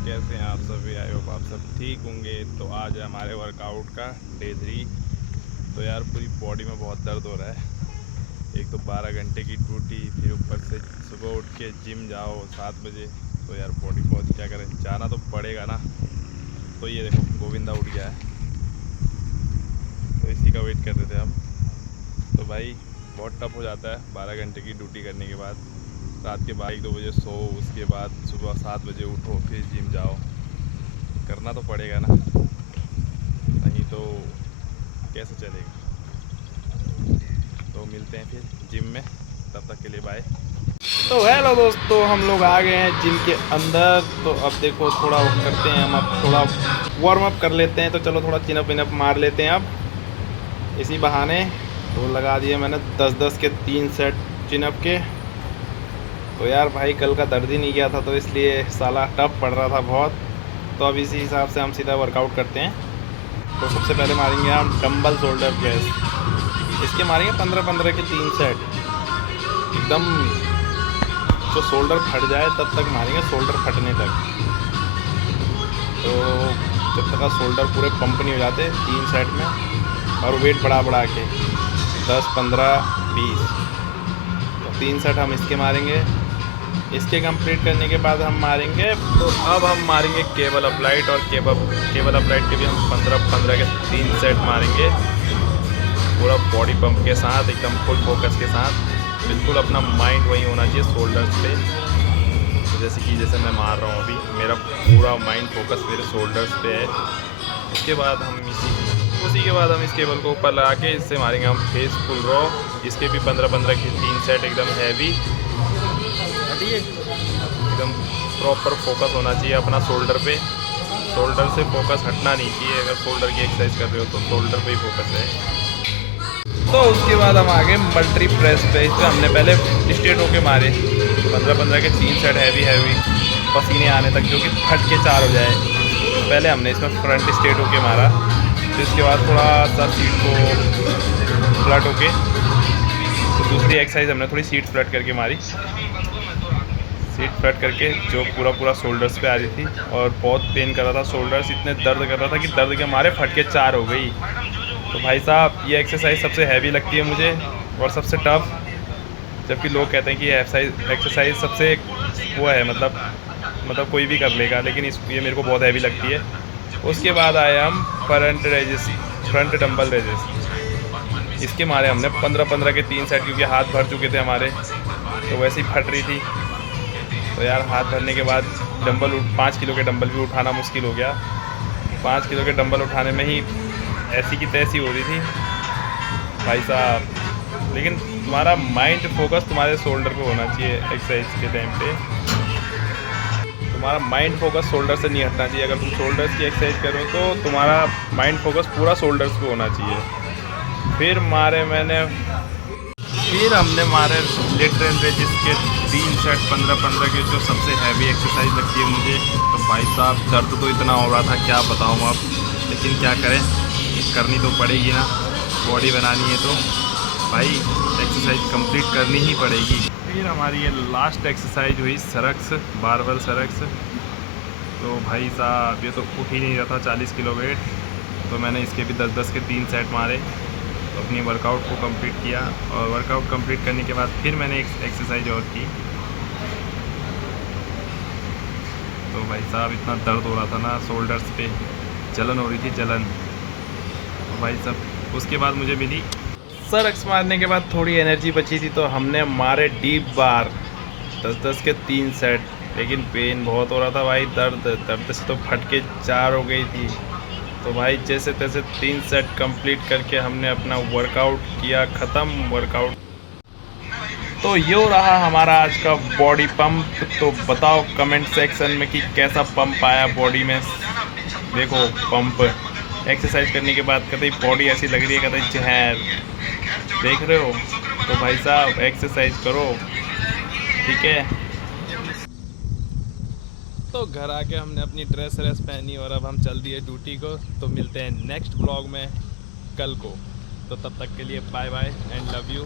कैसे हैं आप सभी? आई होप आप सब ठीक होंगे। तो आज है हमारे वर्कआउट का डे 3। तो यार पूरी बॉडी में बहुत दर्द हो रहा है। एक तो 12 घंटे की ड्यूटी, फिर ऊपर से सुबह उठ के जिम जाओ 7 बजे। तो यार बॉडी बहुत, क्या करें, जाना तो पड़ेगा ना। तो ये देखो गोविंदा उठ गया है, तो इसी का वेट कर रहे थे हम। तो भाई बहुत टफ हो जाता है 12 घंटे की ड्यूटी करने के बाद। रात के 1-2 बजे सो, उसके बाद सुबह 7 बजे उठो, फिर जिम जाओ। करना तो पड़ेगा ना, नहीं तो कैसे चलेगा। तो मिलते हैं फिर जिम में, तब तक के लिए बाय। तो हेलो दोस्तों, हम लोग आ गए हैं जिम के अंदर। तो अब देखो थोड़ा करते हैं हम, अब थोड़ा वार्म अप कर लेते हैं। तो चलो थोड़ा चिनअप विनअप मार लेते हैं अब इसी बहाने। तो लगा दिए मैंने 10-10 के 3 सेट चिनअप के। तो यार भाई कल का दर्द ही नहीं गया था, तो इसलिए साला टफ पड़ रहा था बहुत। तो अब इसी हिसाब से हम सीधा वर्कआउट करते हैं। तो सबसे पहले मारेंगे हम डंबल शोल्डर प्रेस। इसके मारेंगे 15-15 के 3 सेट, एकदम जो शोल्डर फट जाए तब तक मारेंगे, शोल्डर फटने तक। तो जब तक शोल्डर पूरे पंप नहीं हो जाते 3 सेट में, और वेट बढ़ा बढ़ा के 10, 15, 20। तो 3 सेट हम इसके मारेंगे। इसके कंप्लीट करने के बाद हम मारेंगे, तो अब हम मारेंगे केबल अप्लाइड। और केबल अप्लाइड के भी हम 15-15 के 3 सेट मारेंगे, पूरा बॉडी पंप के साथ, एकदम फुल फोकस के साथ। बिल्कुल अपना माइंड वही होना चाहिए शोल्डर्स पे। तो जैसे मैं मार रहा हूँ अभी, मेरा पूरा माइंड फोकस मेरे शोल्डर्स पे है। उसके बाद हम उसी के बाद हम इस केबल को ऊपर लगा के इससे मारेंगे हम फेस फुल रॉ। इसके भी 15-15 के 3 सेट एकदम हैवी, एकदम प्रॉपर फोकस होना चाहिए अपना शोल्डर पे। शोल्डर से फोकस हटना नहीं चाहिए। अगर शोल्डर की एक्सरसाइज कर रहे हो तो शोल्डर पे ही फोकस है। तो उसके बाद हम आगे मल्टी प्रेस पे। इस पर हमने पहले स्ट्रेट होके मारे 15-15 के 3 सेट हैवी पसीने आने तक, जो कि फट के 4 हो जाए। तो पहले हमने इसमें फ्रंट स्ट्रेट होके मारा, फिर इसके बाद थोड़ा सा सीट को फ्लट होके, तो दूसरी एक्सरसाइज हमने थोड़ी सीट फ्लट करके मारी। सीट फ्लट करके जो पूरा शोल्डर्स पे आ रही थी, और बहुत पेन कर रहा था शोल्डर्स, इतने दर्द कर रहा था कि दर्द के मारे फट के 4 हो गई। तो भाई साहब ये एक्सरसाइज सबसे हैवी लगती है मुझे और सबसे टफ। जबकि लोग कहते हैं कि एक्सरसाइज सबसे वो है, मतलब कोई भी कर लेगा, लेकिन ये मेरे को बहुत हैवी लगती है। उसके बाद आए हम फ्रंट डंबल रेजिस। इसके मारे हमने 15-15 के 3 सेट, क्योंकि हाथ भर चुके थे हमारे, तो वैसे ही फट रही थी। तो यार हाथ भरने के बाद 5 किलो के डंबल भी उठाना मुश्किल हो गया। 5 किलो के डंबल उठाने में ही ऐसी की तैसी हो रही थी भाई साहब। लेकिन तुम्हारा माइंड फोकस तुम्हारे शोल्डर पे होना चाहिए एक्सरसाइज के टाइम पे। तुम्हारा माइंड फोकस शोल्डर से नहीं हटना चाहिए। अगर तुम शोल्डर्स की एक्सरसाइज करो तो तुम्हारा माइंड फोकस पूरा शोल्डर्स पे होना चाहिए। फिर हमने मारे लेटरल रेजिस के 3 सेट 15-15 के, जो सबसे हैवी एक्सरसाइज लगती है मुझे। तो भाई साहब दर्द तो इतना हो रहा था क्या बताऊँ अब, लेकिन क्या करें, करनी तो पड़ेगी ना, बॉडी बनानी है तो भाई एक्सरसाइज कंप्लीट करनी ही पड़ेगी। फिर हमारी ये लास्ट एक्सरसाइज हुई सरक्स, बारबल सरक्स। तो भाई साहब ये तो उठ ही नहीं रहा था 40 किलो वेट। तो मैंने इसके भी 10-10 के 3 सेट मारे, तो अपनी वर्कआउट को कंप्लीट किया। और वर्कआउट कंप्लीट करने के बाद फिर मैंने एक एक्सरसाइज और की। तो भाई साहब इतना दर्द हो रहा था ना शोल्डर्स पे, जलन हो रही थी, जलन। तो भाई साहब उसके बाद मुझे मिली सरक्स। मारने के बाद थोड़ी एनर्जी बची थी, तो हमने मारे डीप बार 10-10 के 3 सेट। लेकिन पेन बहुत हो रहा था भाई, दर्द से तो फट के 4 हो गई थी। तो भाई जैसे तैसे 3 सेट कंप्लीट करके हमने अपना वर्कआउट किया ख़त्म। वर्कआउट तो ये रहा हमारा आज का बॉडी पंप। तो बताओ कमेंट सेक्शन में कि कैसा पंप आया बॉडी में। देखो पंप एक्सरसाइज करने के बाद कतई बॉडी ऐसी लग रही है कतई जहर, देख रहे हो। तो भाई साहब एक्सरसाइज करो, ठीक है। तो घर आके हमने अपनी ड्रेस पहनी और अब हम चल दिए ड्यूटी को। तो मिलते हैं नेक्स्ट ब्लॉग में कल को। तो तब तक के लिए bye bye and love you.